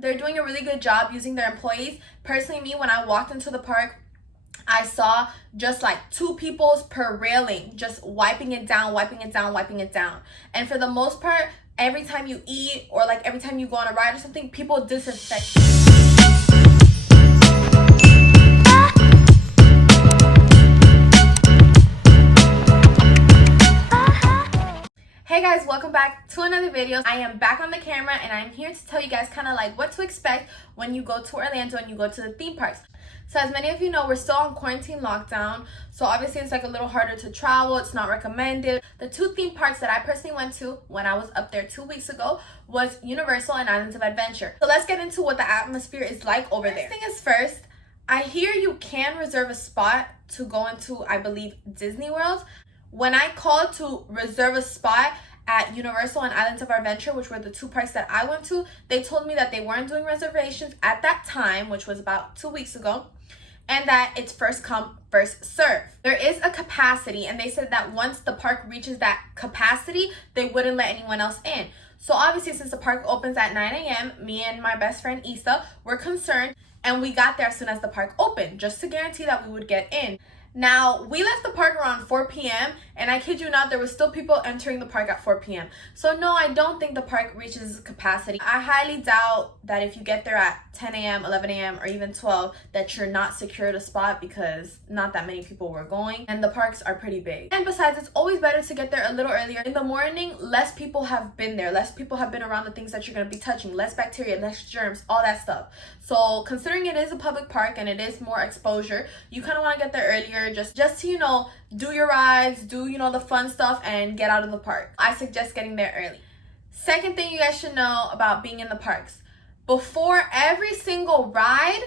They're doing a really good job using their employees. Personally, me, when I walked into the park, I saw just like 2 people per railing, just wiping it down, wiping it down, wiping it down. And for the most part, every time you eat or like every time you go on a ride or something, people disinfect you. Hey guys, welcome back to another video. I am back on the camera and I'm here to tell you guys kind of like what to expect when you go to Orlando and you go to the theme parks. So as many of you know, we're still on quarantine lockdown, so obviously it's like a little harder to travel. It's not recommended. The 2 theme parks that I personally went to when I was up there 2 weeks ago was Universal and Islands of Adventure. So let's get into what the atmosphere is like over there. First thing is first, I hear you can reserve a spot to go into, I believe, Disney World. When I called to reserve a spot at Universal and Islands of Adventure, which were the 2 parks that I went to, they told me that they weren't doing reservations at that time, which was about 2 weeks ago, and that it's first come, first serve. There is a capacity, and they said that once the park reaches that capacity, they wouldn't let anyone else in. So obviously, since the park opens at 9 a.m., me and my best friend Isa were concerned, and we got there as soon as the park opened, just to guarantee that we would get in. Now, we left the park around 4 p.m. and I kid you not, there were still people entering the park at 4 p.m. So no, I don't think the park reaches capacity. I highly doubt that if you get there at 10 a.m., 11 a.m., or even 12, that you're not secured a spot because not that many people were going and the parks are pretty big. And besides, it's always better to get there a little earlier. In the morning, less people have been there. Less people have been around the things that you're going to be touching. Less bacteria, less germs, all that stuff. So considering it is a public park and it is more exposure, you kind of want to get there earlier just to, you know, do your rides, do, you know, the fun stuff and get out of the park. I suggest getting there early. Second thing you guys should know about being in the parks. Before every single ride,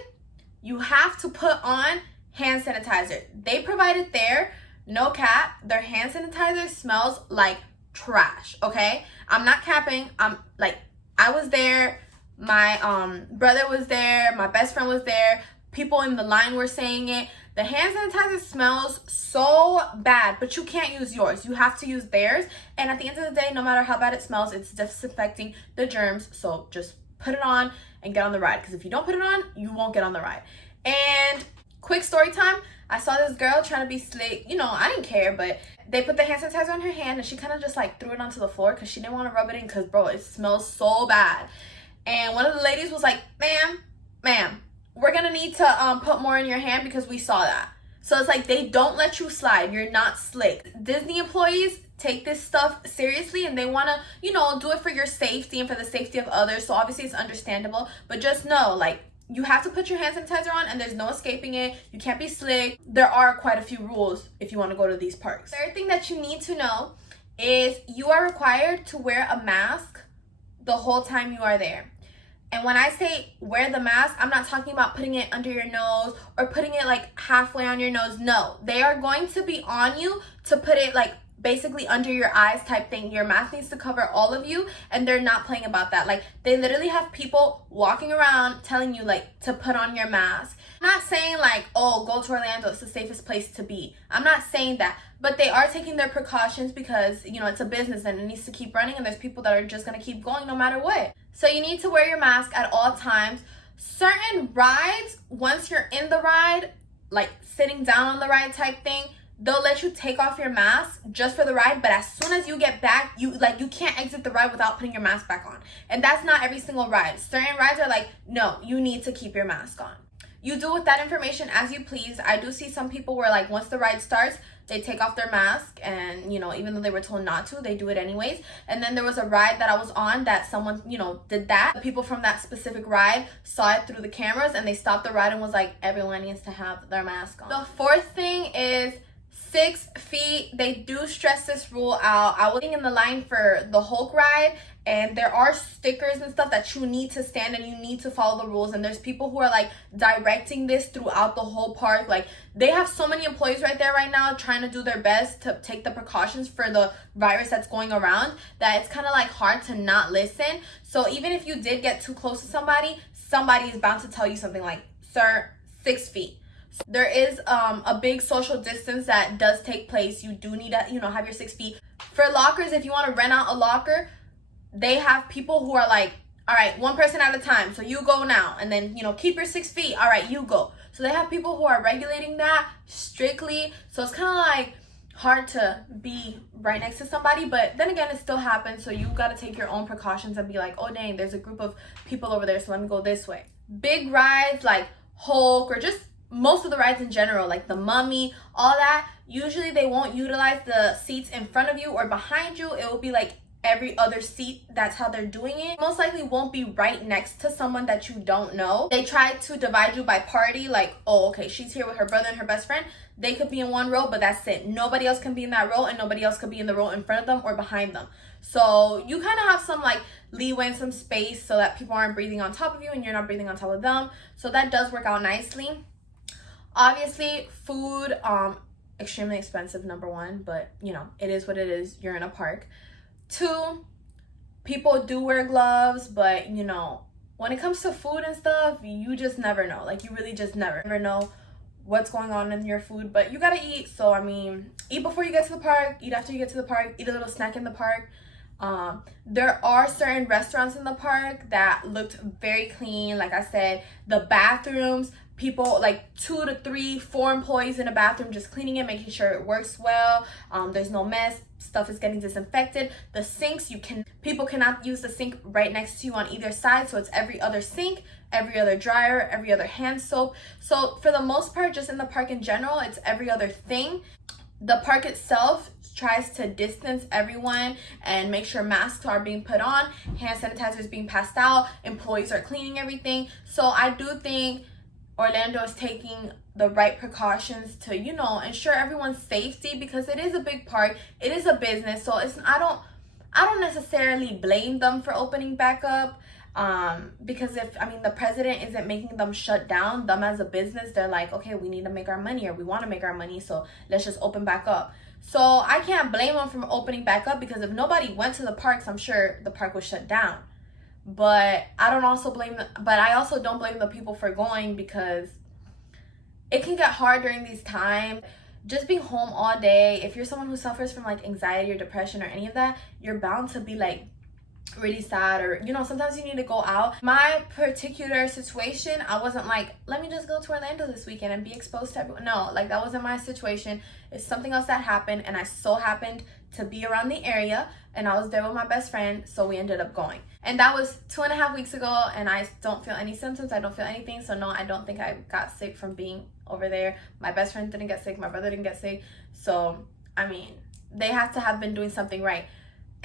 you have to put on hand sanitizer. They provide it there, no cap. Their hand sanitizer smells like trash, okay? I'm not capping. I was there, my brother was there, my best friend was there, people in the line were saying it. The hand sanitizer smells so bad, but you can't use yours. You have to use theirs. And at the end of the day, no matter how bad it smells, it's disinfecting the germs. So just put it on and get on the ride. Because if you don't put it on, you won't get on the ride. And quick story time. I saw this girl trying to be slick. You know, I didn't care, but they put the hand sanitizer on her hand and she kind of just like threw it onto the floor because she didn't want to rub it in because, bro, it smells so bad. And one of the ladies was like, ma'am, we're gonna need to put more in your hand because we saw that. So it's like they don't let you slide. You're not slick. Disney employees take this stuff seriously and they want to, you know, do it for your safety and for the safety of others. So obviously it's understandable, but just know, like, you have to put your hand sanitizer on and there's no escaping it. You can't be slick. There are quite a few rules if you want to go to these parks. Third thing that you need to know is you are required to wear a mask the whole time you are there. And when I say wear the mask, I'm not talking about putting it under your nose or putting it like halfway on your nose. No, they are going to be on you to put it like basically under your eyes type thing. Your mask needs to cover all of you and they're not playing about that. Like they literally have people walking around telling you like to put on your mask. I'm not saying like, oh, go to Orlando, it's the safest place to be. I'm not saying that, but they are taking their precautions because, you know, it's a business and it needs to keep running and there's people that are just going to keep going no matter what. So you need to wear your mask at all times. Certain rides, once you're in the ride, like sitting down on the ride type thing, they'll let you take off your mask just for the ride, but as soon as you get back, you can't exit the ride without putting your mask back on. And that's not every single ride. Certain rides are like, no, you need to keep your mask on. You do with that information as you please. I do see some people where like once the ride starts, they take off their mask and, you know, even though they were told not to, they do it anyways. And then there was a ride that I was on that someone, you know, did that. The people from that specific ride saw it through the cameras and they stopped the ride and was like, everyone needs to have their mask on. The fourth thing is 6 feet. They do stress this rule out. I was in the line for the Hulk ride and there are stickers and stuff that you need to stand and you need to follow the rules, and there's people who are like directing this throughout the whole park. Like they have so many employees right there right now trying to do their best to take the precautions for the virus that's going around that it's kind of like hard to not listen. So even if you did get too close to somebody is bound to tell you something like, sir, 6 feet. There is a big social distance that does take place. You do need to, you know, have your 6 feet. For lockers, if you want to rent out a locker, they have people who are like All right, one person at a time. So you go now. And then, you know, keep your 6 feet. All right, you go. So they have people who are regulating that strictly. So it's kind of like hard to be right next to somebody. But then again, it still happens. So you got to take your own precautions and be like, oh, dang, there's a group of people over there. So let me go this way. Big rides like Hulk or just most of the rides in general, like the Mummy, all that, usually they won't utilize the seats in front of you or behind you. It will be like every other seat. That's how they're doing it. Most likely won't be right next to someone that you don't know. They try to divide you by party, like, oh, okay, she's here with her brother and her best friend. They could be in one row, but that's it. Nobody else can be in that row, and nobody else could be in the row in front of them or behind them. So you kind of have some like leeway and some space so that people aren't breathing on top of you and you're not breathing on top of them. So that does work out nicely. Obviously, food, extremely expensive, number one, but you know, it is what it is. You're in a park. 2, people do wear gloves, but you know, when it comes to food and stuff, you just never know. Like, you really just never know what's going on in your food, but you gotta eat. So I mean, eat before you get to the park, eat after you get to the park, eat a little snack in the park. There are certain restaurants in the park that looked very clean. Like I said, the bathrooms, people like 2 to 3, 4 employees in a bathroom just cleaning it, making sure it works well. There's no mess, stuff is getting disinfected. The sinks, people cannot use the sink right next to you on either side, so it's every other sink, every other dryer, every other hand soap. So for the most part, just in the park in general, it's every other thing. The park itself tries to distance everyone and make sure masks are being put on, hand sanitizer is being passed out, employees are cleaning everything. So I do think Orlando is taking the right precautions to, you know, ensure everyone's safety, because it is a big park, it is a business. So I don't necessarily blame them for opening back up, because the president isn't making them shut down. Them as a business, they're like, okay, we need to make our money, or we want to make our money, so let's just open back up. So I can't blame them from opening back up, because if nobody went to the parks, I'm sure the park was shut down. But I also don't blame the people for going, because it can get hard during these times. Just being home all day, if you're someone who suffers from like anxiety or depression or any of that, you're bound to be like really sad, or you know, sometimes you need to go out. My particular situation, I wasn't like, let me just go to Orlando this weekend and be exposed to everyone. No, like, that wasn't my situation. It's something else that happened, and I so happened to be around the area, and I was there with my best friend, so we ended up going. And that was 2.5 weeks ago, and I don't feel any symptoms. I don't feel anything. So no, I don't think I got sick from being over there. My best friend didn't get sick. My brother didn't get sick. So I mean, they have to have been doing something right.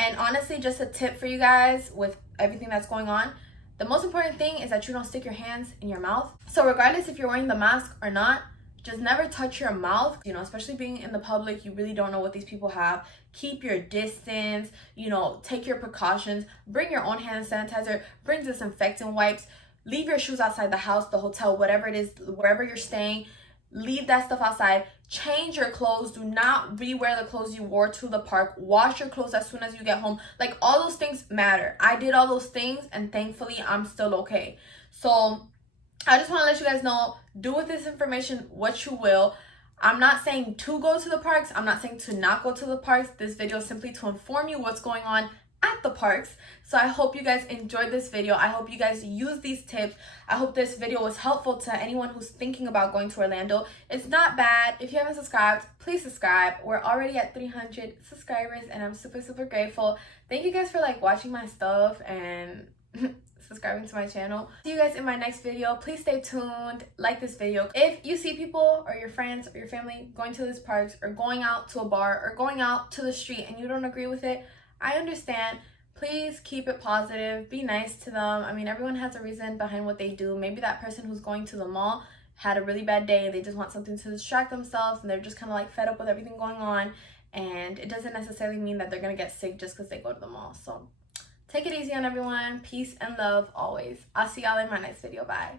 And honestly, just a tip for you guys with everything that's going on, the most important thing is that you don't stick your hands in your mouth. So regardless if you're wearing the mask or not, just never touch your mouth. You know, especially being in the public, you really don't know what these people have. Keep your distance, you know, take your precautions. Bring your own hand sanitizer, bring disinfectant wipes. Leave your shoes outside the house, the hotel, whatever it is, wherever you're staying. Leave that stuff outside. Change your clothes. Do not rewear the clothes you wore to the park. Wash your clothes as soon as you get home. Like, all those things matter. I did all those things, and thankfully I'm still okay. So I just want to let you guys know, do with this information what you will. I'm not saying to go to the parks. I'm not saying to not go to the parks. This video is simply to inform you what's going on at the parks. So I hope you guys enjoyed this video. I hope you guys use these tips. I hope this video was helpful to anyone who's thinking about going to Orlando. It's not bad. If you haven't subscribed, please subscribe. We're already at 300 subscribers, and I'm super grateful. Thank you guys for like watching my stuff and subscribing to my channel. See you guys in my next video. Please stay tuned. Like this video. If you see people or your friends or your family going to these parks or going out to a bar or going out to the street and you don't agree with it, I understand. Please keep it positive. Be nice to them. I mean, everyone has a reason behind what they do. Maybe that person who's going to the mall had a really bad day. They just want something to distract themselves, and they're just kind of like fed up with everything going on. And it doesn't necessarily mean that they're going to get sick just because they go to the mall. So take it easy on everyone. Peace and love always. I'll see y'all in my next video. Bye.